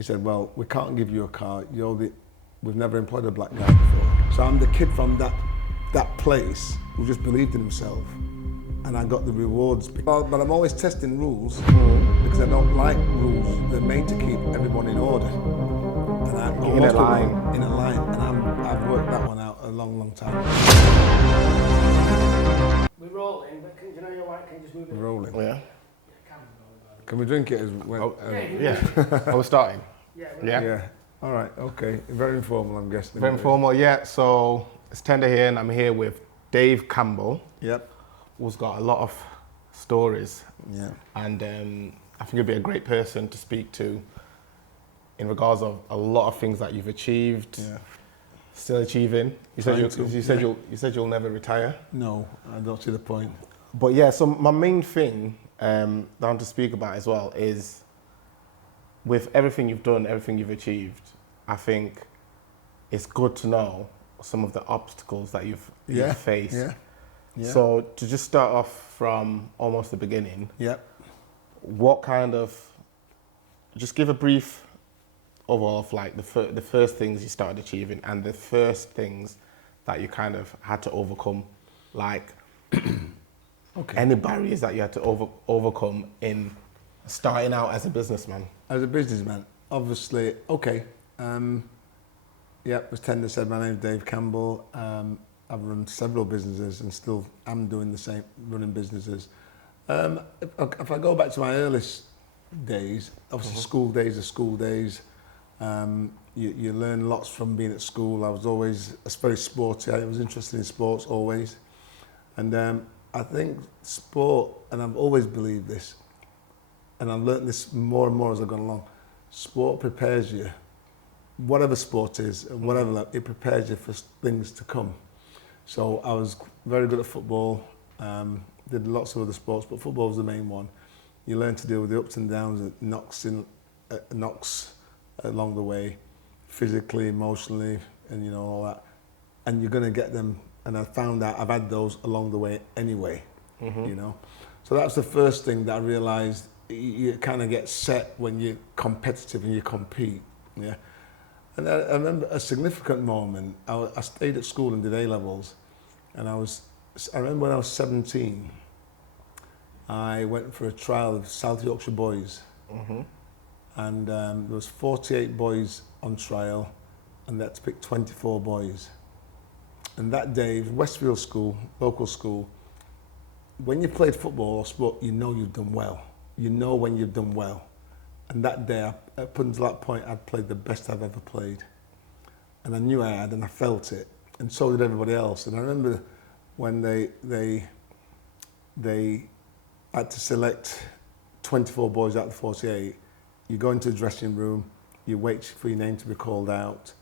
he said, well, we can't give you a car. We've never employed a black guy before. So I'm the kid from that place who just believed in himself. And I got the rewards. But I'm always testing rules because I don't like rules. They're made to keep everyone in order. And in a line. In a line. And I've worked that one out a long, long time. We're rolling, but do you know your white? Can you just move it? We're rolling. Yeah. Can we drink it as well? Yeah. Are we starting? Yeah. All right. Okay. Very informal, I'm guessing. Very informal. Yeah. So it's Tenda here, and I'm here with Dave Campbell. Yep. Who's got a lot of stories. Yeah. And I think he'd be a great person to speak to in regards of a lot of things that you've achieved. Yeah. Still achieving. You said you'll never retire. No, I don't see the point. But yeah, so my main thing that I want to speak about as well is with everything you've done, everything you've achieved, I think it's good to know some of the obstacles that you've faced. Yeah. Yeah. So to just start off from almost the beginning, what kind of, just give a brief overall of like the first things you started achieving and the first things that you kind of had to overcome, like any barriers that you had to overcome in starting out as a businessman. As a businessman, obviously, as Tenda said, my name's Dave Campbell. I've run several businesses and still am doing the same, running businesses. If I go back to my earliest days, obviously school days are school days. You learn lots from being at school. I was always very sporty. I was interested in sports always. And I think sport, and I've always believed this, and I've learned this more and more as I've gone along, sport prepares you, whatever sport is, whatever, it prepares you for things to come. So I was very good at football, did lots of other sports, but football was the main one. You learn to deal with the ups and downs, knocks along the way, physically, emotionally, and all that. And you're going to get them, and I found out I've had those along the way anyway, So that's the first thing that I realised. You kind of get set when you're competitive and you compete, yeah. And I remember a significant moment. I stayed at school and did A-levels, and I remember when I was 17, I went for a trial of South Yorkshire boys, and there was 48 boys on trial, and they had to pick 24 boys. And that day, Westfield School, local school, when you played football or sport, you know you've done well. You know when you've done well. And that day, up until that point, I'd played the best I've ever played. And I knew I had, and I felt it. And so did everybody else. And I remember when they had to select 24 boys out of the 48, you go into the dressing room, you wait for your name to be called out.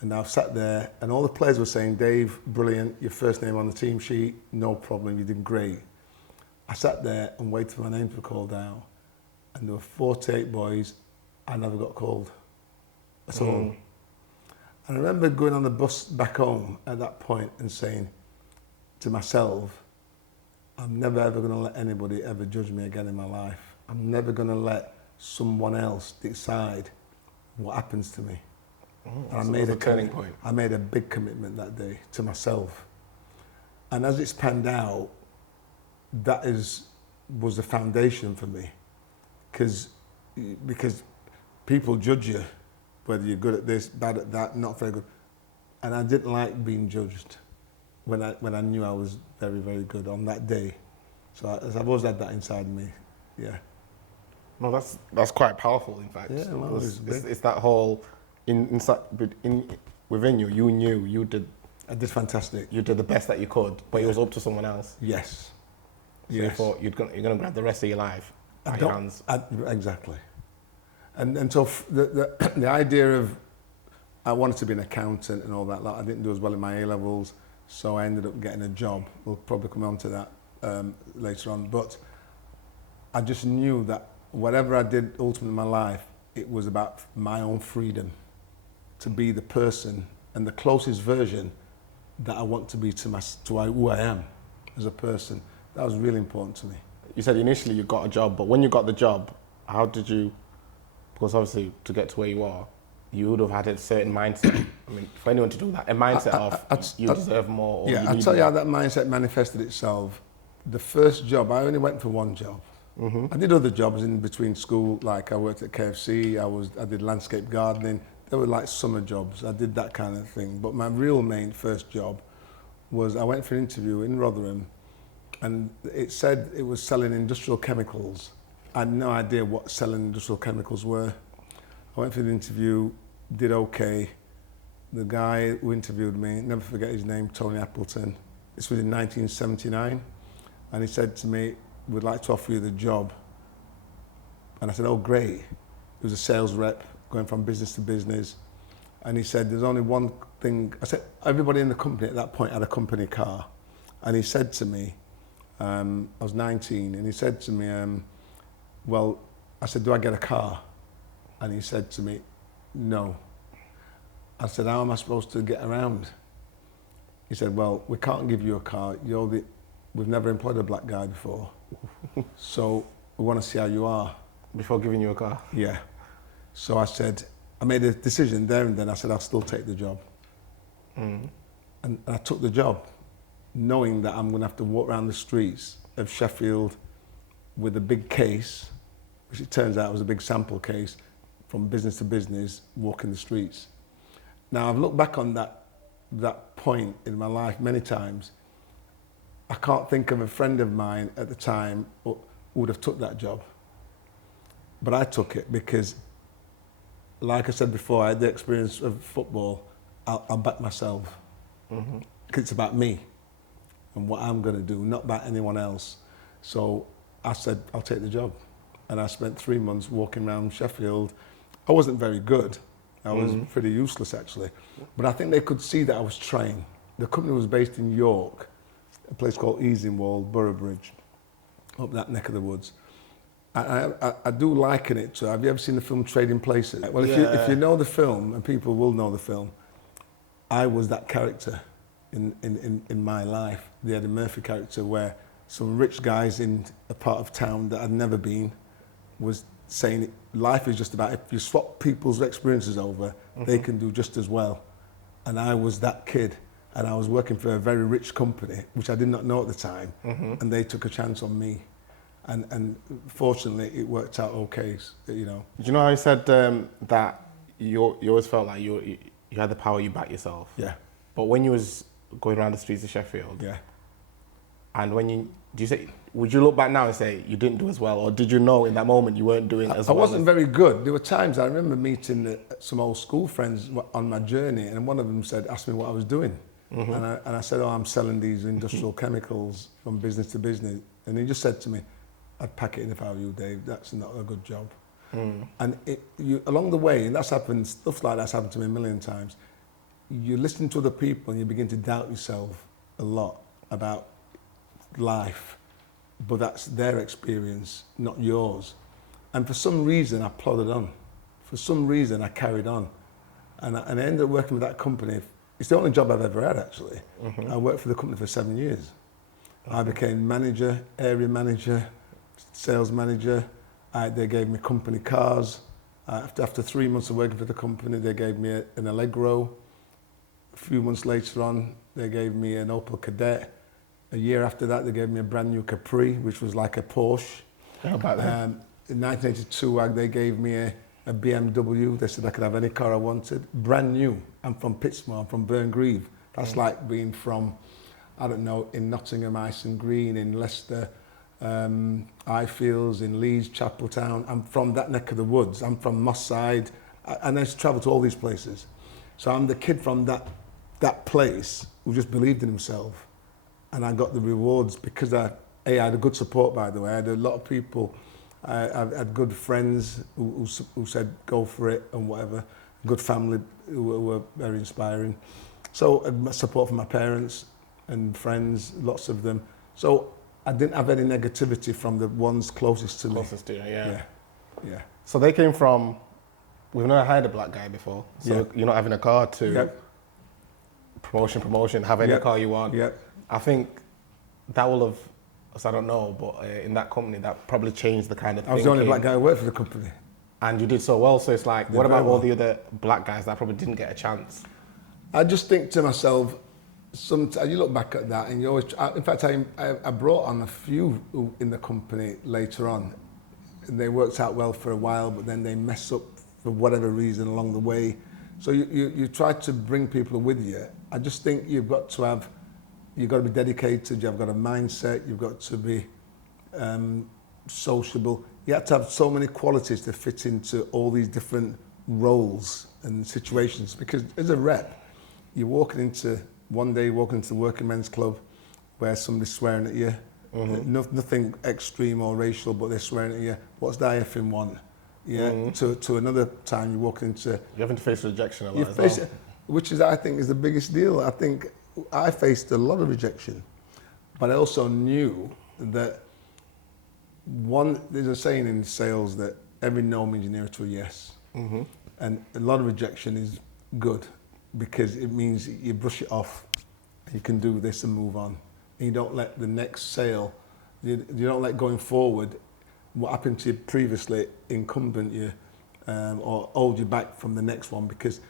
And I've sat there, and all the players were saying, Dave, brilliant, your first name on the team sheet, no problem, you did great. I sat there and waited for my name to be called out. And there were 48 boys, I never got called at all. And I remember going on the bus back home at that point and saying to myself, I'm never ever going to let anybody ever judge me again in my life. I'm never going to let someone else decide what happens to me. And I made a turning point. I made a big commitment that day to myself. And as it's panned out, that was the foundation for me. Because people judge you, whether you're good at this, bad at that, not very good. And I didn't like being judged when I knew I was very, very good on that day. So I've always had that inside me, yeah. No, that's quite powerful, in fact. Yeah, well, it's that whole, within you, you knew you did. I did fantastic. You did the best that you could, but it was up to someone else. Yes. So you thought you're going to grab the rest of your life by your hands. Exactly. And so the idea of I wanted to be an accountant and all that, I didn't do as well in my A-levels, so I ended up getting a job. We'll probably come on to that later on. But I just knew that whatever I did ultimately in my life, it was about my own freedom to be the person and the closest version that I want to be to who I am as a person. That was really important to me. You said initially you got a job, but when you got the job, how did you because obviously to get to where you are, you would have had a certain mindset. I mean, for anyone to do that, a mindset you deserve more. Or yeah, I'll tell you how that mindset manifested itself. The first job, I only went for one job. I did other jobs in between school, like I worked at KFC, I did landscape gardening. They were like summer jobs. I did that kind of thing. But my real main first job was I went for an interview in Rotherham, and it said it was selling industrial chemicals. I had no idea what selling industrial chemicals were. I went for the interview, did okay. The guy who interviewed me, never forget his name, Tony Appleton. This was in 1979. And he said to me, we'd like to offer you the job. And I said, oh, great. He was a sales rep going from business to business. And he said, there's only one thing. I said, everybody in the company at that point had a company car. And he said to me, I was 19, and he said to me, well, I said, do I get a car? And he said to me, no. I said, how am I supposed to get around? He said, well, we can't give you a car. We've never employed a black guy before. So we want to see how you are. Before giving you a car? Yeah. So I said, I made a decision there and then. I said, I'll still take the job. And I took the job, knowing that I'm going to have to walk around the streets of Sheffield with a big case, which it turns out was a big sample case, from business to business, walking the streets. Now, I've looked back on that point in my life many times. I can't think of a friend of mine at the time who would have took that job. But I took it because, like I said before, I had the experience of football. I'll back myself. Because it's about me and what I'm going to do, not about anyone else. So I said, I'll take the job. And I spent 3 months walking around Sheffield. I wasn't very good. I was pretty useless, actually. But I think they could see that I was trying. The company was based in York, a place called Easingwold, Boroughbridge, up that neck of the woods. I do liken it to, have you ever seen the film Trading Places? Well, if you know the film, and people will know the film, I was that character in my life, the Eddie Murphy character, where some rich guys in a part of town that I'd never been was saying life is just about, if you swap people's experiences over, they can do just as well. And I was that kid, and I was working for a very rich company, which I did not know at the time, and they took a chance on me. And fortunately, it worked out okay, you know. Do you know how you said that you always felt like you had the power, you back yourself? Yeah. But when you was going around the streets of Sheffield, yeah. And would you look back now and say you didn't do as well, or did you know in that moment you weren't doing as well? I wasn't very good. There were times I remember meeting some old school friends on my journey, and one of them asked me what I was doing. And I said, oh, I'm selling these industrial chemicals from business to business. And he just said to me, I'd pack it in if I were you, Dave. That's not a good job. And along the way, and that's happened, stuff like that's happened to me a million times, you listen to other people and you begin to doubt yourself a lot about life, but that's their experience, not yours. And for some reason, I plodded on. For some reason, I carried on. And I ended up working with that company. It's the only job I've ever had, actually. I worked for the company for 7 years. I became manager, area manager, sales manager. They gave me company cars. After 3 months of working for the company, they gave me an Allegro. A few months later on, they gave me an Opel Kadett. A year after that, they gave me a brand new Capri, which was like a Porsche. How about that? In 1982, they gave me a BMW. They said I could have any car I wanted. Brand new. I'm from Pittsmore, I'm from Burngreave. That's like being from, I don't know, in Nottingham, Ison Green, in Leicester, Ifields, in Leeds, Chapeltown. I'm from that neck of the woods. I'm from Moss Side. And I used to travel to all these places. So I'm the kid from that place who just believed in himself. And I got the rewards because I had a good support, by the way. I had a lot of people, I had good friends who said, go for it and whatever. Good family who were very inspiring. So support from my parents and friends, lots of them. So I didn't have any negativity from the ones closest to me. Closest to you, yeah. Yeah. So they came from, we've never hired a black guy before. So you're not having a car to promotion, have any car you want. Yep. I think that will have, I don't know, but in that company, that probably changed the kind of I was the only black guy who worked for the company. And you did so well, so it's like, Did what very about all well. the other black guys that probably didn't get a chance? I just think to myself, sometimes you look back at that and you always, in fact, I brought on a few in the company later on. They worked out well for a while, but then they mess up for whatever reason along the way. So you try to bring people with you. I just think you've got to be dedicated, you've got a mindset, you've got to be sociable. You have to have so many qualities to fit into all these different roles and situations, because as a rep, you're walking into the working men's club where somebody's swearing at you. Nothing extreme or racial, but they're swearing at you. What's that effing want? Yeah. To another time you walk into. You're having to face rejection a lot as well. Which is, I think, is the biggest deal. I think I faced a lot of rejection, but I also knew that there's a saying in sales that every no means nearer to a yes. And a lot of rejection is good, because it means you brush it off, you can do this and move on. And you don't let the next sale, you don't let going forward what happened to you previously incumbent you or hold you back from the next one, because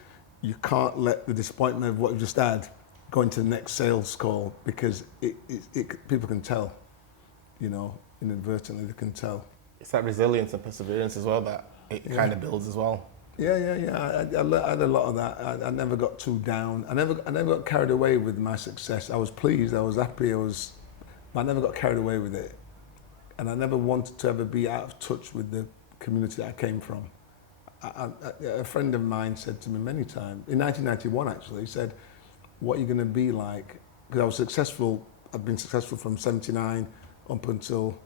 you can't let the disappointment of what you've just had go into the next sales call, because people can tell, inadvertently they can tell. It's that resilience and perseverance as well that it kind of builds as well. Yeah. I had a lot of that. I never got too down. I never got carried away with my success. I was pleased. I was happy. But I never got carried away with it. And I never wanted to ever be out of touch with the community that I came from. A friend of mine said to me many times, in 1991 actually, he said, "What are you going to be like?" Because I was successful. I'd been successful from 79 up until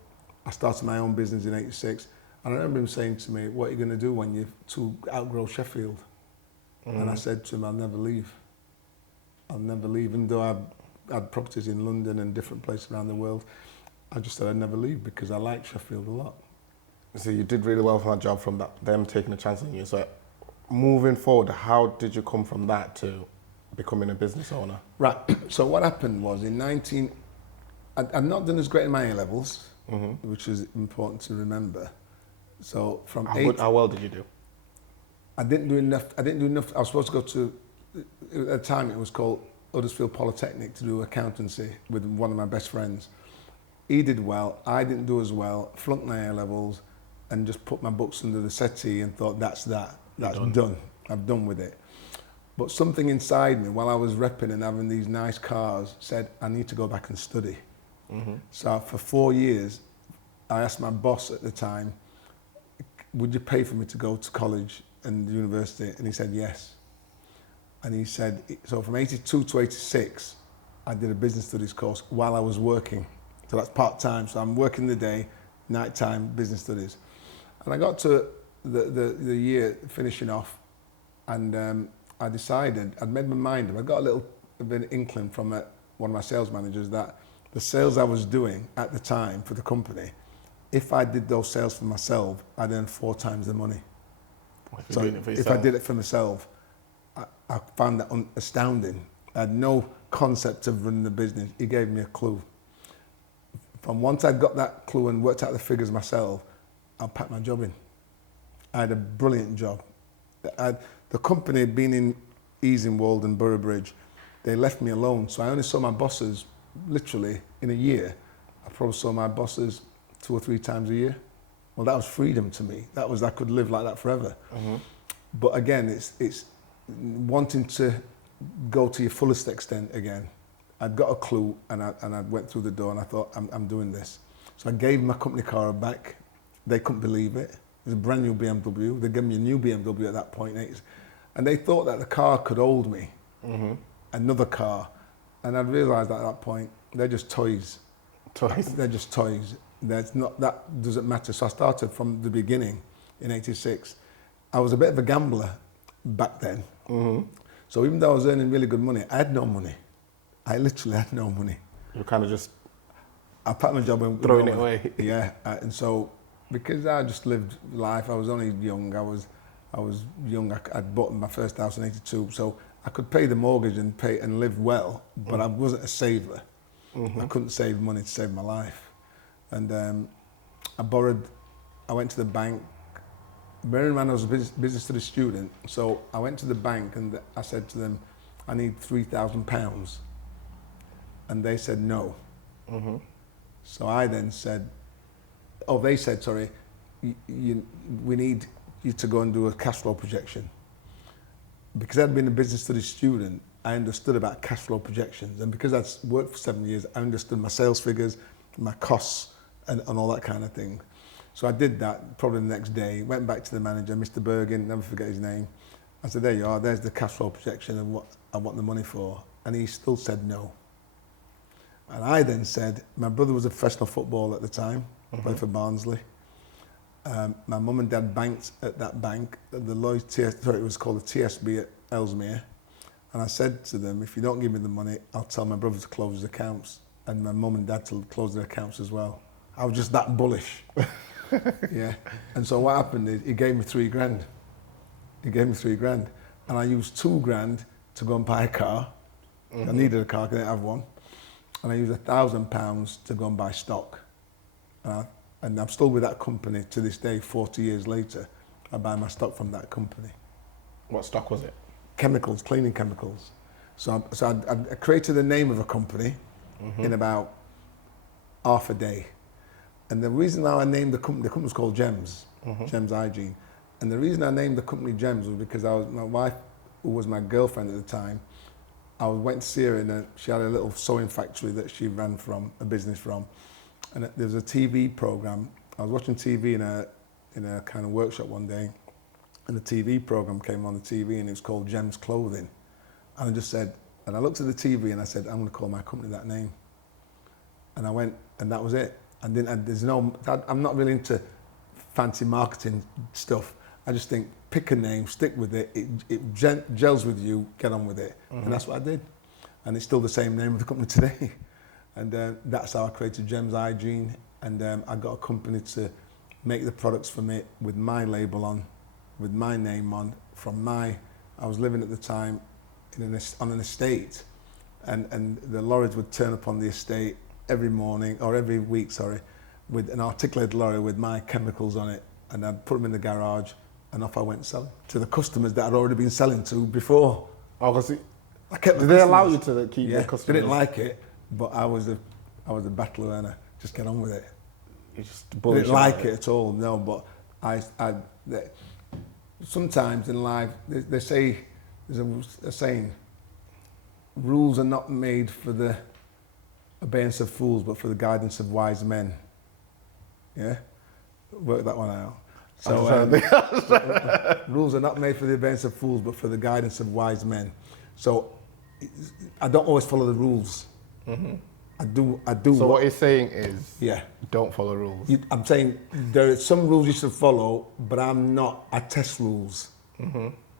I started my own business in 86. And I remember him saying to me, "What are you going to do when you outgrow Sheffield?" And I said to him, "I'll never leave. I'll never leave." Even though I had properties in London and different places around the world, I just said I'd never leave, because I like Sheffield a lot. So you did really well for that job, from them taking a chance on you. So moving forward, how did you come from that to becoming a business owner? Right. So what happened was I'd not done as great in my A-levels, which is important to remember. So from how well did you do? I didn't do enough. I was supposed to go to, at the time it was called Huddersfield Polytechnic, to do accountancy with one of my best friends. He did well, I didn't do as well, flunked my A-levels and just put my books under the settee and thought, that's done. I'm done with it. But something inside me, while I was repping and having these nice cars, said, I need to go back and study. So for 4 years, I asked my boss at the time, would you pay for me to go to college and university? And he said yes. And he said, so from 82 to 86, I did a business studies course while I was working. So that's part-time. So I'm working the day, night-time, business studies. And I got to the year finishing off, and I decided, I'd made my mind up. I got a little bit of inkling from one of my sales managers that the sales I was doing at the time for the company, if I did those sales for myself, I'd earn 4 times the money. So if I did it for myself, I found that astounding. I had no concept of running the business. He gave me a clue. From once I'd got that clue and worked out the figures myself, I packed my job in. I had a brilliant job. The company had been in Easingwold and Boroughbridge. They left me alone, so I only saw my bosses literally in a year. I probably saw my bosses 2 or 3 times a year. Well, that was freedom to me. I could live like that forever. But again, it's wanting to go to your fullest extent again. I'd got a clue and I went through the door and I thought, I'm doing this. So I gave my company car back. They couldn't believe it. It was a brand new BMW. They gave me a new BMW at that point. And they thought that the car could hold me, another car. And I realised at that point, they're just toys. They're just toys. That doesn't matter. So I started from the beginning in 86. I was a bit of a gambler back then. So even though I was earning really good money, I had no money. I literally had no money. You kind of just... I packed my job and... Throwing it away. Yeah, and so, because I just lived life, I was only young, I was young, I'd bought my first house in 82, so I could pay the mortgage and live well, but I wasn't a saver. I couldn't save money to save my life. And I went to the bank bearing in mind I was a business studies student, so I went to the bank and I said to them, I need £3,000. And they said no. Mm-hmm. So I then said, they said, sorry, we need you to go and do a cash flow projection. Because I'd been a business studies student, I understood about cash flow projections. And because I'd worked for 7 years, I understood my sales figures, my costs, and all that kind of thing. So I did that probably the next day, went back to the manager, Mr. Bergen, never forget his name. I said, there you are, there's the cash flow projection and what I want the money for. And he still said no. And I then said, my brother was a professional footballer at the time, played for Barnsley. My mum and dad banked at that bank, the Lloyd's it was called the TSB at Ellesmere. And I said to them, if you don't give me the money, I'll tell my brother to close his accounts and my mum and dad to close their accounts as well. I was just that bullish. Yeah. And so what happened is he gave me £3,000. He gave me £3,000. And I used £2,000 to go and buy a car. I needed a car, I didn't have one. And I used £1,000 to go and buy stock. And I'm still with that company to this day, 40 years later. I buy my stock from that company. What stock was it? Chemicals, cleaning chemicals. So I created the name of a company in about half a day. And the reason now I named the company was called Gems, Gems Hygiene. And the reason I named the company Gems was because my wife, who was my girlfriend at the time, I went to see her she had a little sewing factory that she ran from, a business from. And there was a TV program. I was watching TV in a kind of workshop one day, and the TV program came on the TV and it was called Gems Clothing. And I just said, and I looked at the TV and I said, I'm going to call my company that name. And I went, and that was it. I'm not really into fancy marketing stuff. I just think, pick a name, stick with it, it gels with you, get on with it. And that's what I did. And it's still the same name of the company today. And that's how I created Gems Hygiene. And I got a company to make the products for me with my label on, with my name on, I was living at the time on an estate. And the lorries would turn up on the estate every morning, or every week, sorry, with an articulated lorry with my chemicals on it. And I'd put them in the garage, and off I went selling to the customers that I'd already been selling to before. Oh, because did they allow you to keep the customers? They didn't like it, but I was a battler and I just get on with it. You just I didn't like it at all, no, but sometimes in life, they say, there's a saying, rules are not made for the obedience of fools, but for the guidance of wise men. Yeah? Work that one out. So rules are not made for the obedience of fools, but for the guidance of wise men. So I don't always follow the rules. I do. So what you're saying is, don't follow rules. I'm saying there are some rules you should follow, but I'm not. I test rules.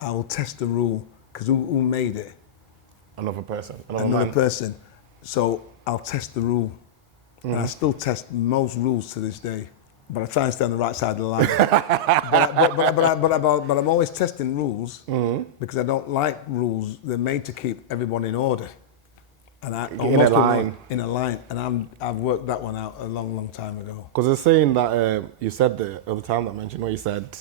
I will test the rule because who made it? Another person. Another person. So I'll test the rule, and I still test most rules to this day. But I try and stay on the right side of the line. but I'm always testing rules because I don't like rules. They're made to keep everyone in order. And in a line. And I've worked that one out a long, long time ago. Because they're saying that you said the other time that I mentioned where you said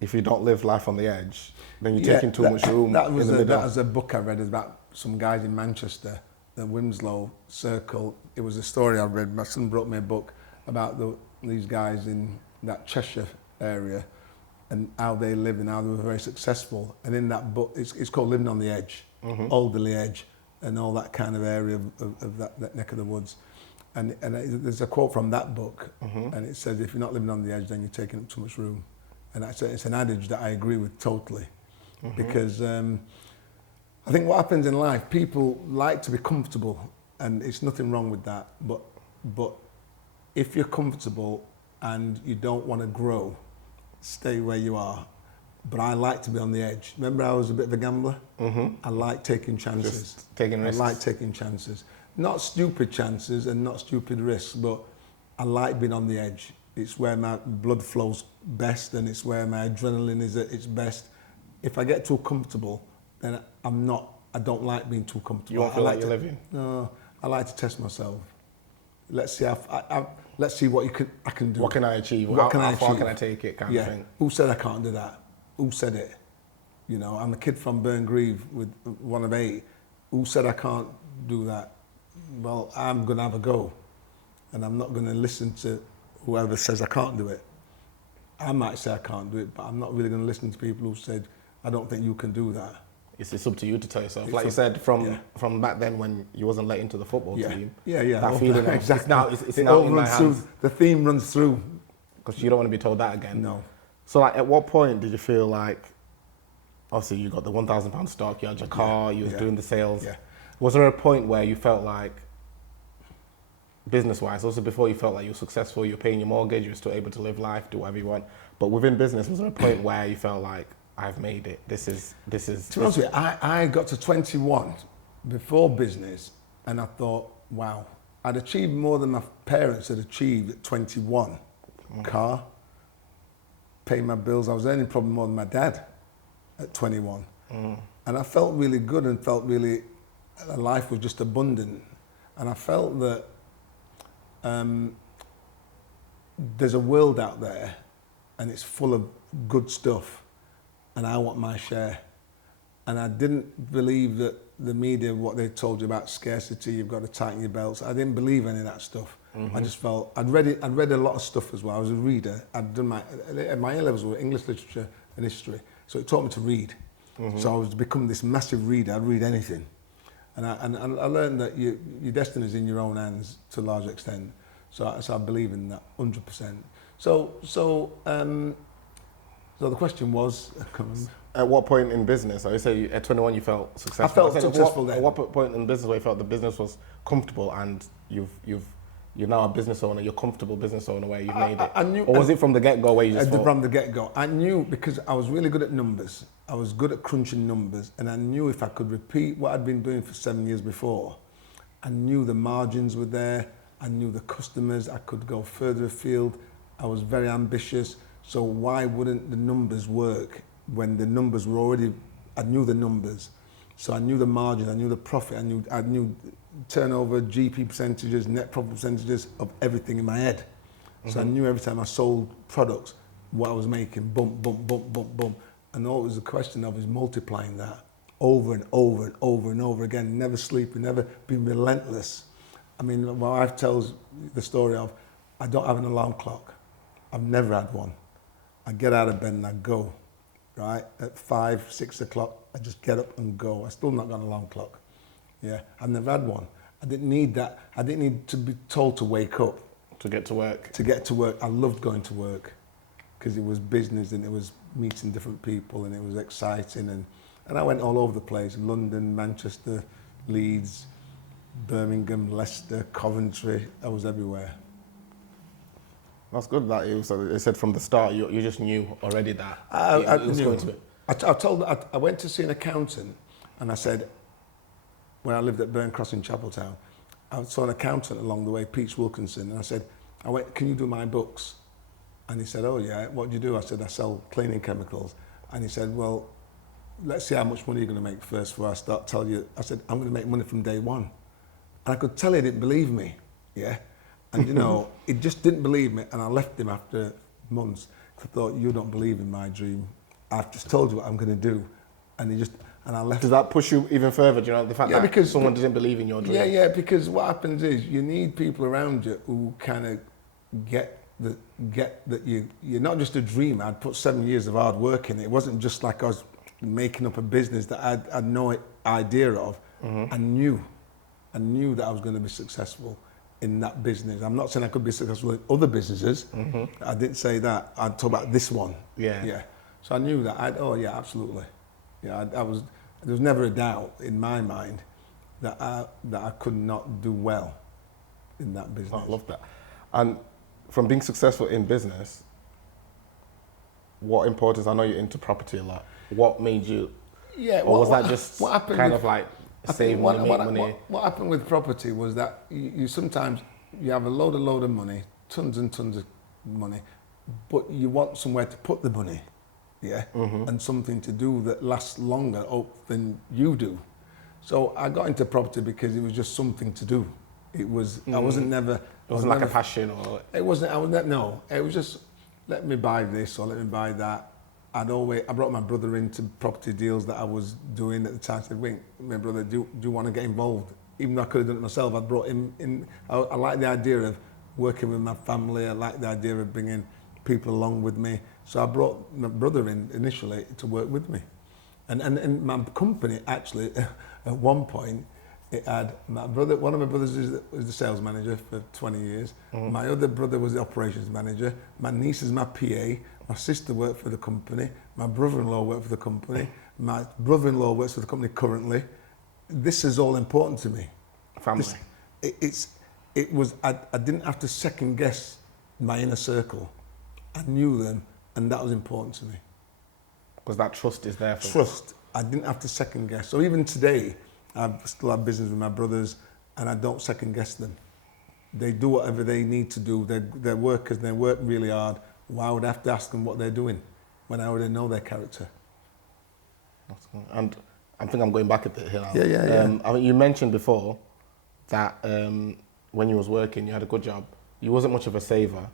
if you don't live life on the edge, then you're taking too much room in the middle. That was a book I read about some guys in Manchester, the Winslow Circle. It was a story I read. My son brought me a book about these guys in that Cheshire area and how they lived and how they were very successful. And in that book, it's called Living on the Edge, Alderley Edge, and all that kind of area of that neck of the woods. And there's a quote from that book, and it says, if you're not living on the edge, then you're taking up too much room. And it's an adage that I agree with totally. Because I think what happens in life, people like to be comfortable, and it's nothing wrong with that. But if you're comfortable and you don't want to grow, stay where you are. But I like to be on the edge. Remember I was a bit of a gambler? I like taking chances. Just taking risks. I like taking chances. Not stupid chances and not stupid risks, but I like being on the edge. It's where my blood flows best and it's where my adrenaline is at its best. If I get too comfortable, then I don't like being too comfortable. You won't feel like you're living? No, I like to test myself. Let's see let's see what I can do. What can I achieve? What can I How far achieve? can I take it kind of thing? Who said I can't do that? Who said it? You know, I'm a kid from Burngreave with one of 8. Who said I can't do that? Well, I'm going to have a go. And I'm not going to listen to whoever says I can't do it. I might say I can't do it, but I'm not really going to listen to people who said, I don't think you can do that. It's up to you to tell yourself. Like you said, from back then when you wasn't let into the football team. Yeah. That feeling exactly. It's now in my hands. The theme runs through. Because you don't want to be told that again. No. So like, at what point did you feel like, obviously you got the £1,000 stock, you had your car, you was doing the sales. Yeah. Was there a point where you felt like, business-wise, also before you felt like you were successful, you were paying your mortgage, you were still able to live life, do whatever you want, but within business, was there a point where you felt like, I've made it, this is... To be honest with you, I got to 21 before business, and I thought, wow, I'd achieved more than my parents had achieved at 21. Car, paying my bills, I was earning probably more than my dad at 21. And I felt really good and felt really, life was just abundant. And I felt that there's a world out there and it's full of good stuff and I want my share. And I didn't believe that the media, what they told you about scarcity, you've got to tighten your belts. I didn't believe any of that stuff. I just felt, I'd read a lot of stuff as well. I was a reader. I'd done my A-levels were English literature and history. So it taught me to read. So I was become this massive reader. I'd read anything. And I learned that your destiny is in your own hands to a large extent. So I believe in that 100%. So the question was, at what point in business, I say at 21 you felt successful. I felt successful then. At what point in business where you felt the business was comfortable and you're now a business owner, you're a comfortable business owner where you've made it? I knew, or was it from the get-go where you just thought? From the get-go. I knew because I was really good at numbers. I was good at crunching numbers, and I knew if I could repeat what I'd been doing for 7 years before, I knew the margins were there, I knew the customers, I could go further afield. I was very ambitious, so why wouldn't the numbers work when the numbers were already, I knew the numbers. So I knew the margin, I knew the profit, I knew turnover, GP percentages, net profit percentages of everything in my head. So I knew every time I sold products, what I was making, bump, bump, bump, bump, bump. And all it was a question of is multiplying that over and over and over and over again, never sleeping, never being relentless. I mean, my wife tells the story of, I don't have an alarm clock. I've never had one. I get out of bed and I go, right? At 5, 6 o'clock, I just get up and go. I still not got an alarm clock. Yeah, I've never had one. I didn't need that. I didn't need to be told to wake up. To get to work. To get to work. I loved going to work because it was business and it was meeting different people and it was exciting. And I went all over the place, London, Manchester, Leeds, Birmingham, Leicester, Coventry. I was everywhere. That's good that it said from the start, you just knew already that I was knew. going to be. I went to see an accountant and I said, when I lived at Burn Cross in Chapeltown, I saw an accountant along the way, Peach Wilkinson, and I said, can you do my books? And he said, oh yeah, what do you do? I said, I sell cleaning chemicals. And he said, well, let's see how much money you're going to make first before I start telling you. I said, I'm going to make money from day one. And I could tell he didn't believe me, yeah? And you know, he just didn't believe me, and I left him after months. I thought, you don't believe in my dream. I've just told you what I'm going to do. And I left. Does that push you even further? Do you know the fact that because someone didn't believe in your dream? Yeah, because what happens is you need people around you who kind of get that you're not just a dreamer. I'd put 7 years of hard work in it. It wasn't just like I was making up a business that I had no idea of. I knew that I was going to be successful in that business. I'm not saying I could be successful in other businesses. I didn't say that. I'd talk about this one. Yeah. So I knew that. Absolutely. Yeah, there was never a doubt in my mind that I could not do well in that business. I love that. And from being successful in business, what importance? I know you're into property a lot. What made you? Yeah. Or was that just kind of like save money, make money? What happened with property was that you sometimes you have a load of money, tons and tons of money, but you want somewhere to put the money. Yeah, and something to do that lasts longer than you do. So I got into property because it was just something to do. It was I wasn't never It wasn't like a passion or... It wasn't, no. It was just, let me buy this or let me buy that. I brought my brother into property deals that I was doing at the time. I said, wait, my brother, do you want to get involved? Even though I could have done it myself, I brought him in. I like the idea of working with my family. I like the idea of bringing people along with me. So I brought my brother in initially to work with me. And my company actually, at one point, it had my brother, one of my brothers was the sales manager for 20 years. My other brother was the operations manager. My niece is my PA. My sister worked for the company. My brother-in-law worked for the company. My brother-in-law works for the company currently. This is all important to me. Family. I didn't have to second guess my inner circle. I knew them, and that was important to me. Because that trust is there for Trust. I didn't have to second guess. So even today, I still have business with my brothers, and I don't second guess them. They do whatever they need to do. They're workers, they work really hard. Why would I have to ask them what they're doing when I already know their character? And I think I'm going back a bit here now. Yeah. I mean, you mentioned before that when you was working, you had a good job. You wasn't much of a saver.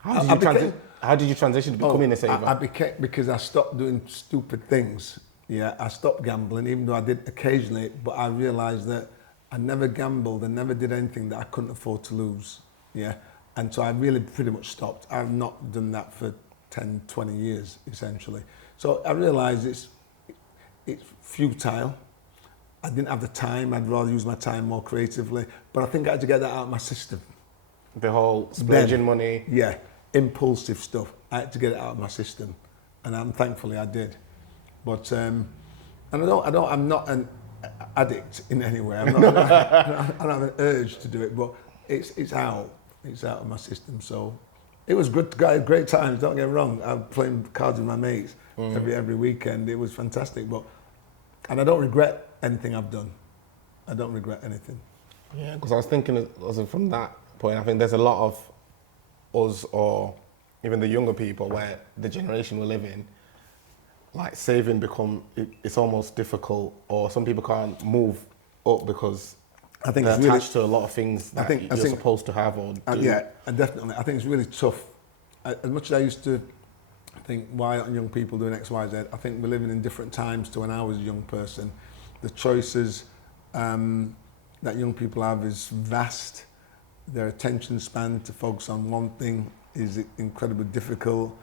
How did you transition to becoming a saver? I became, because I stopped doing stupid things. Yeah, I stopped gambling, even though I did occasionally, but I realised that I never gambled and never did anything that I couldn't afford to lose. Yeah, and so I really pretty much stopped. I've not done that for 10, 20 years, essentially. So I realised it's futile. I didn't have the time. I'd rather use my time more creatively. But I think I had to get that out of my system. The whole splurging money. Yeah, impulsive stuff. I had to get it out of my system, and thankfully I did. But and I'm not an addict in any way. I don't have an urge to do it, but it's out. It's out of my system. So it was good. Great times. Don't get me wrong. I'm playing cards with my mates every weekend. It was fantastic. And I don't regret anything I've done. I don't regret anything. Yeah, because I was thinking also from that point, I think there's a lot of us, or even the younger people, where the generation we live in, like saving it's almost difficult, or some people can't move up because I think they're it's attached to a lot of things that you're supposed to have or do. Yeah, definitely. I think it's really tough. As much as I used to think, why aren't young people doing X, Y, Z? I think we're living in different times to when I was a young person. The choices that young people have is vast. Their attention span to focus on one thing is incredibly difficult.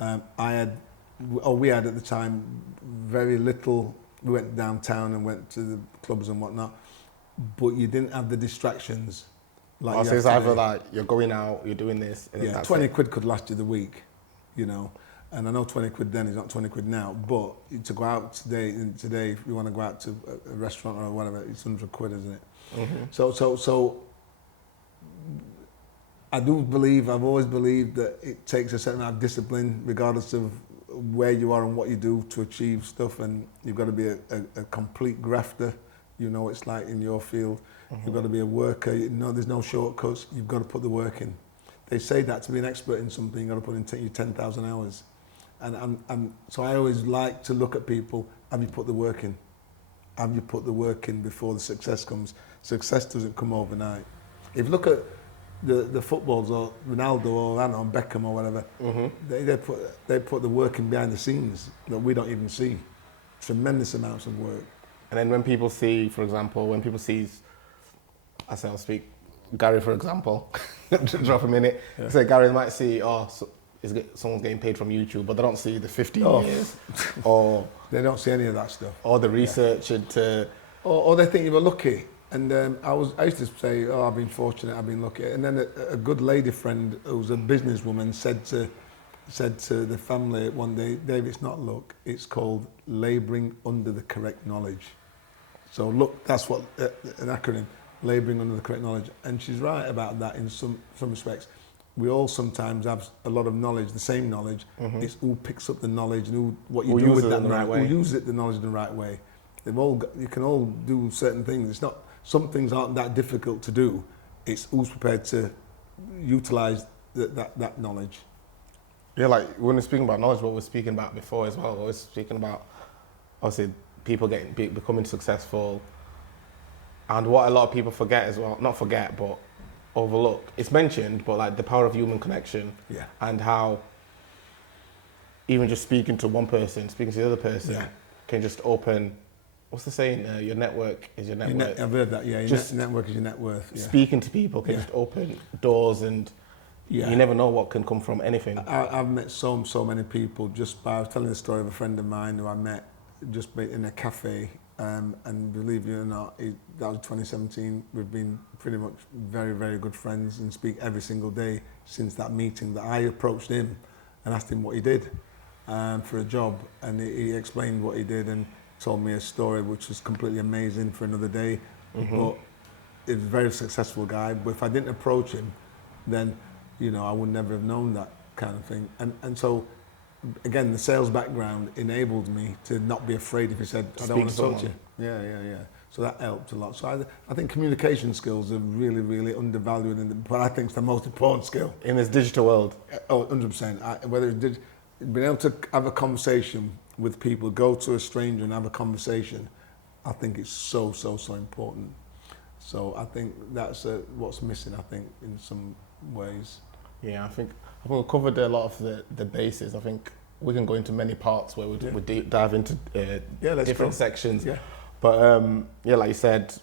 We had at the time very little. We went downtown and went to the clubs and whatnot, but you didn't have the distractions. Like so it's either like you're going out, you're doing this. And yeah, 20 quid could last you the week, you know. And I know 20 quid then is not 20 quid now, but to go out today, if you want to go out to a restaurant or whatever, it's 100 quid, isn't it? Mm-hmm. So I do believe, I've always believed that it takes a certain amount of discipline, regardless of where you are and what you do to achieve stuff, and you've got to be a complete grafter. You know what it's like in your field. Mm-hmm. You've got to be a worker. You know, there's no shortcuts. You've got to put the work in. They say that to be an expert in something, you've got to put in your 10,000 hours. And so I always like to look at people, have you put the work in? Have you put the work in before the success comes? Success doesn't come overnight. If you look at the footballs, or Ronaldo or Beckham or whatever, they put the work in behind the scenes that we don't even see. Tremendous amounts of work. And then when people see, for example, I'll speak, Gary, for example, drop a minute, say Gary might see, someone's getting paid from YouTube, but they don't see the 15 years, or they don't see any of that stuff, or the research into, or they think you were lucky. And I used to say, I've been fortunate, I've been lucky. And then a good lady friend who's a businesswoman said to the family one day, Dave, it's not luck, it's called labouring under the correct knowledge. So look, that's what an acronym, labouring under the correct knowledge. And she's right about that in some respects. We all sometimes have a lot of knowledge, the same knowledge. Mm-hmm. It's who picks up the knowledge and what you do with that knowledge, who uses the knowledge in the right way. You can all do certain things. Some things aren't that difficult to do. It's who's prepared to utilise that knowledge. Yeah, like when we're speaking about knowledge, what we're speaking about before as well, we're speaking about obviously people becoming successful, and what a lot of people forget as well, not forget, but overlook. It's mentioned, but like the power of human connection, Yeah. and how even just speaking to one person, speaking to the other person, Yeah. can just open. What's the saying? Your network is your net worth. I've heard that. Yeah, your Just network is your net worth. Yeah. Speaking to people can Yeah. just open doors, and Yeah. you never know what can come from anything. I've met so many people just by, I was telling the story of a friend of mine who I met just in a cafe, and believe it or not, that was 2017. We've been pretty much very, very good friends and speak every single day since that meeting. That I approached him and asked him what he did for a job, and he explained what he did and told me a story which was completely amazing for another day. But he was a very successful guy. But if I didn't approach him, then I would never have known that kind of thing. And so, again, the sales background enabled me to not be afraid if he said, I don't want to talk to you. Yeah. So that helped a lot. So I think communication skills are really, really undervalued, but I think it's the most important skill. In this digital world. Oh, 100%. Whether it's being able to have a conversation with people, go to a stranger and have a conversation, I think it's so important. So I think that's what's missing, I think, in some ways. Yeah, I think we've covered a lot of the bases. I think we can go into many parts where we deep dive into different sections. Yeah. But like you said,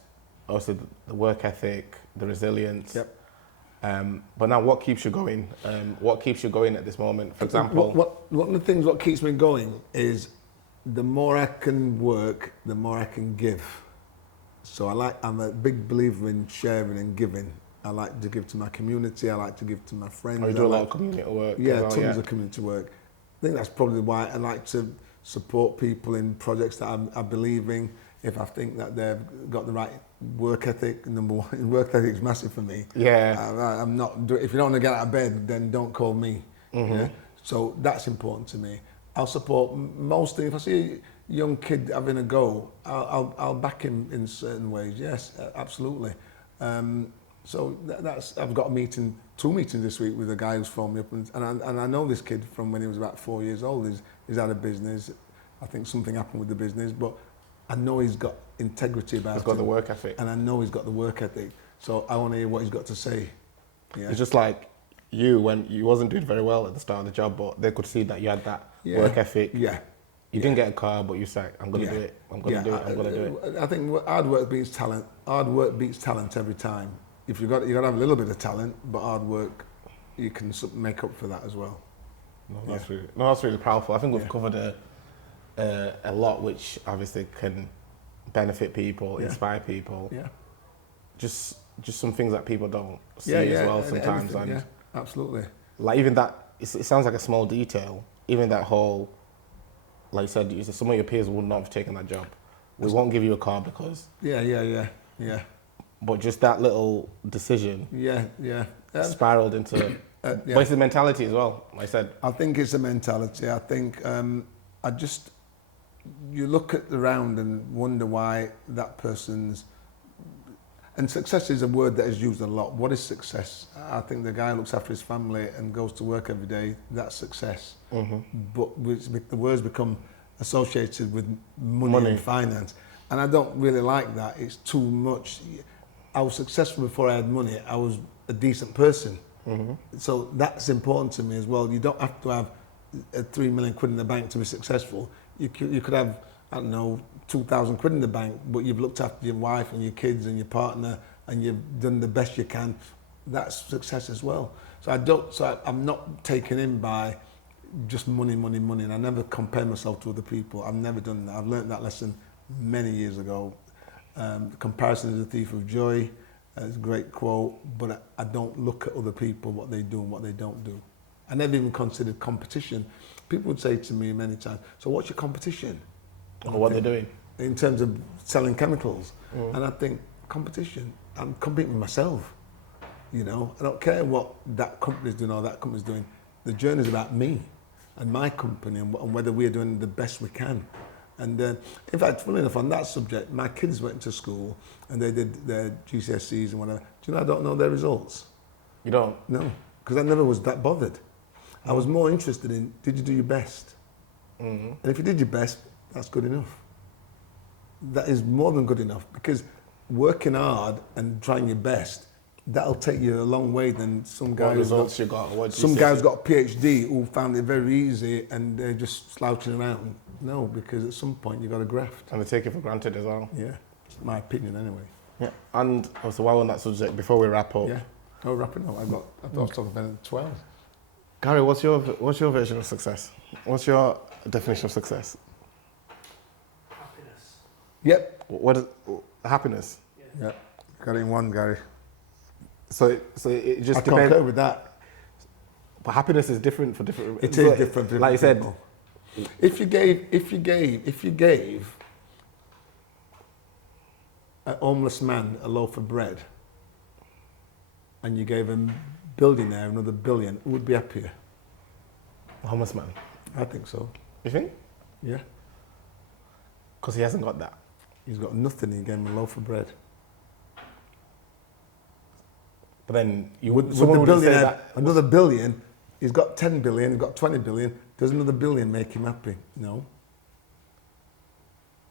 also the work ethic, the resilience. Yep. But now, what keeps you going? What keeps you going at this moment? For example, one of the things what keeps me going is the more I can work, the more I can give. So I'm a big believer in sharing and giving. I like to give to my community. I like to give to my friends. you do a lot of community work. Yeah, well, tons of community work. I think that's probably why I like to support people in projects that I believe in. If I think that they've got the right work ethic, number one, work ethic is massive for me. Yeah. I'm not. If you don't want to get out of bed, then don't call me. Mm-hmm. Yeah? So that's important to me. I'll support mostly if I see a young kid having a go, I'll back him in certain ways. Yes, absolutely. So that's. I've got two meetings this week with a guy who's phoned me up, and I know this kid from when he was about 4 years old. He's had a business. I think something happened with the business, but I know he's got integrity about it. He's got the work ethic. And I know he's got the work ethic. So I want to hear what he's got to say. Yeah. It's just like you, when you wasn't doing very well at the start of the job, but they could see that you had that work ethic. Yeah. You didn't get a car, but you said, I'm going to do it. I'm going to do it. I'm going to do it. I think hard work beats talent. Hard work beats talent every time. If you got to have a little bit of talent, but hard work, you can make up for that as well. That's really powerful. I think we've covered a lot, which obviously can benefit people, inspire people. Yeah. Just some things that people don't see as well sometimes. And yeah, absolutely. Like even that, it sounds like a small detail. Even that whole, like you said, some of your peers will not have taken that job. We won't give you a car because. Yeah. But just that little decision. Yeah. Spiraled into. But it's the mentality as well. Like I said. I think it's a mentality. I think you look around and wonder why that person's. And success is a word that is used a lot. What is success? I think the guy who looks after his family and goes to work every day, that's success. Mm-hmm. But the words become associated with money and finance. And I don't really like that. It's too much. I was successful before I had money. I was a decent person. Mm-hmm. So that's important to me as well. You don't have to have 3 million quid in the bank to be successful. You could have, 2,000 quid in the bank, but you've looked after your wife and your kids and your partner and you've done the best you can. That's success as well. So I'm not taken in by just money, and I never compare myself to other people. I've never done that. I've learned that lesson many years ago. Comparison is the thief of joy. It's a great quote, but I don't look at other people, what they do and what they don't do. I never even considered competition. People would say to me many times, so what's your competition? Or what they're doing? In terms of selling chemicals. And I think, competition, I'm competing with myself. I don't care what that company's doing or that company's doing. The journey's about me and my company and whether we're doing the best we can. And in fact, funnily enough, on that subject, my kids went to school and they did their GCSEs and whatever. Do you know I don't know their results? You don't? No, because I never was that bothered. I was more interested in, did you do your best? Mm-hmm. And if you did your best, that's good enough. That is more than good enough, because working hard and trying your best that'll take you a long way than some What guy results you got? What do you some see? guy's got a PhD who found it very easy and they're just slouching around. No, because at some point you've got to graft. And they take it for granted as well. Yeah, it's my opinion anyway. Yeah. And also, while on that subject, before we wrap up, Yeah. Oh, wrapping up. I thought I was talking about 12. Gary, what's your version of success? What's your definition of success? Happiness. Yep. What is happiness? Yeah. Got it in one, Gary. So it just I depends. concur with that. But happiness is different for different. It is different for Like you said, people. If you gave a homeless man a loaf of bread and you gave a billionaire another billion, who would be happier? a homeless man. I think so. You think? Yeah. Because he hasn't got that. He's got nothing, you gave him a loaf of bread. But then you Would someone the wouldn't say billionaire, that. another billion, he's got 10 billion, he's got 20 billion, does another billion make him happy? No.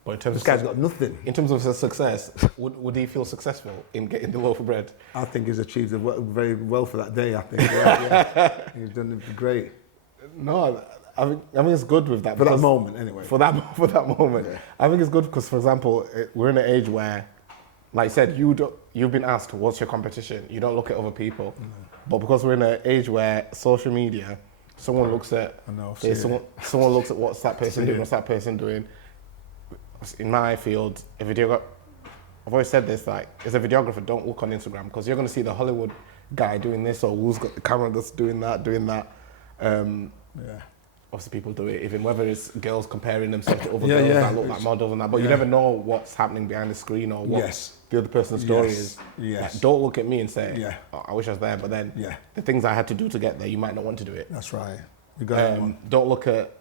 But in terms This of guy's got nothing. in terms of success, would he feel successful in getting the loaf of bread? I think he's achieved it very well for that day, I think. Yeah. He's done it great. No, I mean it's good with that. For that because- moment, anyway. For that moment, Yeah. I think it's good because, for example, we're in an age where, like I said, you've been asked what's your competition. You don't look at other people, but because we're in an age where social media, someone looks at I know, say, someone looks at what's that person See doing, it. what's that person doing. In my field, I've always said this, like, as a videographer, don't look on Instagram because you're going to see the Hollywood guy doing this or who's got the camera that's doing that. Yeah. Obviously, people do it, even whether it's girls comparing themselves to other Yeah, girls yeah. that look like models and that. But you Yeah. never know what's happening behind the screen or what Yes. the other person's story Yes. is. Yes. Like, don't look at me and say, Yeah. oh, I wish I was there. But then Yeah. the things I had to do to get there, you might not want to do it. That's right. You got it one. Don't look at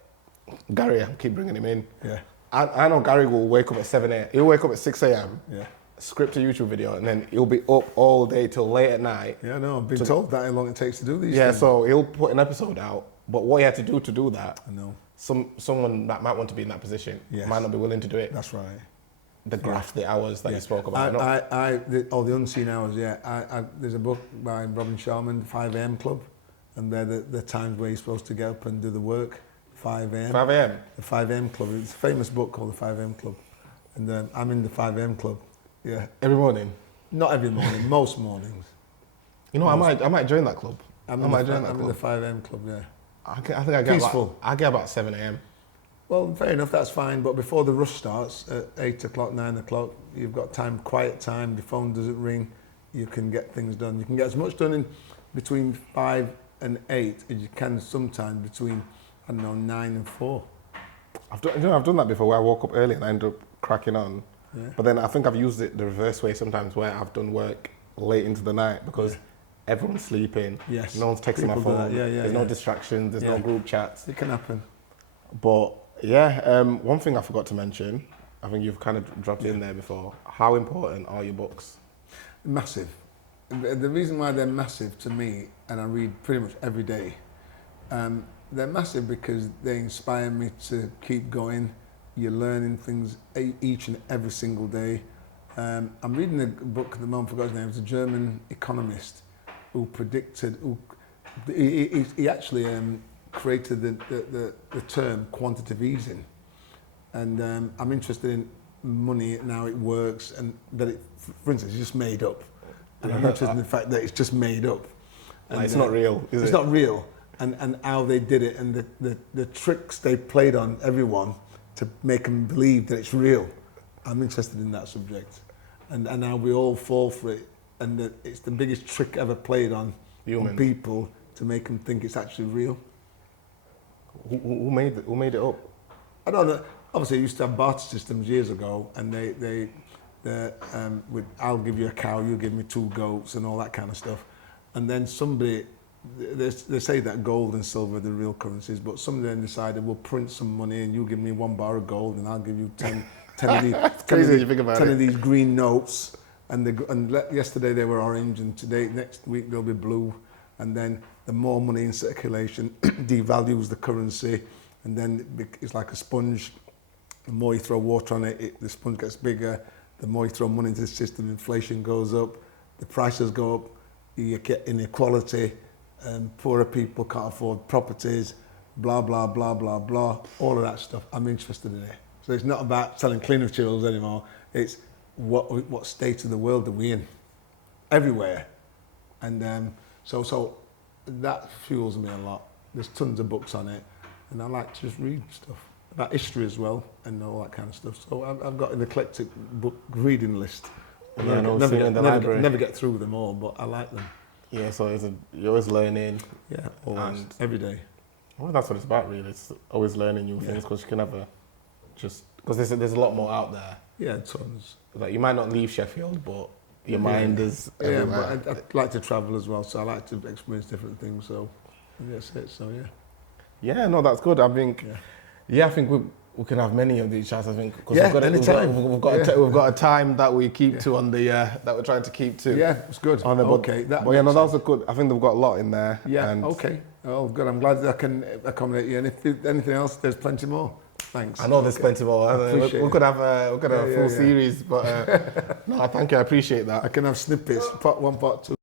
Gary. I keep bringing him in. Yeah. I know Gary will wake up at 7 a.m. He'll wake up at 6 a.m. Yeah. Script a YouTube video, and then he'll be up all day till late at night. Yeah, no, I've been told that how long it takes to do these Yeah, things. so he'll put an episode out. But what he had to do that, I know. someone that might want to be in that position Yes. might not be willing to do it. That's right. The graft, the hours that Yeah. you spoke about. No? The unseen hours, yeah. There's a book by Robin Sharman, 5 a.m. Club, and they're the times where you're supposed to get up and do the work. 5 a.m. 5 a.m. The 5 a.m. Club. It's a famous book called the 5 a.m. Club, and I'm in the 5 a.m. Club. Yeah, Every morning. not every morning, most mornings. You know, I might join that club. I'm I in might the, join that I'm in the club. 5 a.m. Club. Yeah. I think I get Peaceful. I get about 7 a.m. Well, fair enough, that's fine. But before the rush starts, at 8 o'clock, 9 o'clock, you've got time, quiet time. Your phone doesn't ring. You can get things done. You can get as much done in between 5 and 8 as you can sometimes between, 9 and 4. I've done that before where I woke up early and I end up cracking on. Yeah. But then I think I've used it the reverse way sometimes where I've done work late into the night because everyone's sleeping. Yes. No one's texting my People do phone. that. Yeah, There's no distractions. There's no Yeah. group chats. It can happen. But yeah, one thing I forgot to mention, I think you've kind of dropped it in there before. How important are your books? Massive. The reason why they're massive to me, and I read pretty much every day, they're massive because they inspire me to keep going. You're learning things each and every single day. I'm reading a book at the moment, I forgot his name. It's a German economist who predicted, he actually created the term quantitative easing. And I'm interested in money and how it works, and that it, for instance, it's just made up. And I'm interested in the fact that it's just made up. And, Like, it's not real, is it's it? not real. And how they did it, and the tricks they played on everyone to make them believe that it's real. I'm interested in that subject. And how we all fall for it. And that it's the biggest trick ever played on Humans. people to make them think it's actually real. Who made it up? I don't know. Obviously, I used to have barter systems years ago, and I'll give you a cow, you give me 2 goats, and all that kind of stuff. And then somebody, they say that gold and silver are the real currencies, but somebody then decided we'll print some money, and you give me 1 bar of gold, and I'll give you 10 of these. Crazy when you think about 10 it. of these green notes, yesterday they were orange, and today next week they'll be blue, and then the more money in circulation devalues the currency, and then it's like a sponge. The more you throw water on it, the sponge gets bigger. The more you throw money into the system, inflation goes up, the prices go up, you get inequality, poorer people can't afford properties, blah, blah, blah, blah, blah, all of that stuff. I'm interested in it. So it's not about selling cleaner chills anymore. It's what state of the world are we in? Everywhere. And so that fuels me a lot. There's tons of books on it, and I like to just read stuff about history as well and all that kind of stuff. So I've got an eclectic book reading list. Yeah, never get through them all, but I like them. Yeah, so you're always learning. Yeah, always, every day. Well, that's what it's about, really. It's always learning new things, because you can never because there's a lot more out there. Yeah, tons. Like, you might not leave Sheffield, but your mind is everywhere. Yeah, but I like to travel as well, so I like to experience different things. So that's it. So yeah. Yeah, no, that's good. I think. Yeah, I think we can have many of these chats. I think because we've got a time that we keep to on the that we're trying to keep to. Yeah, it's good. On the, okay, that was a good. I think they've got a lot in there. Yeah. Okay. Oh, good. I'm glad that I can accommodate you. And if there's anything else, there's plenty more. Thanks. I know there's plenty more. We could have a full series, but no, thank you. I appreciate that. I can have snippets, part 1, part 2.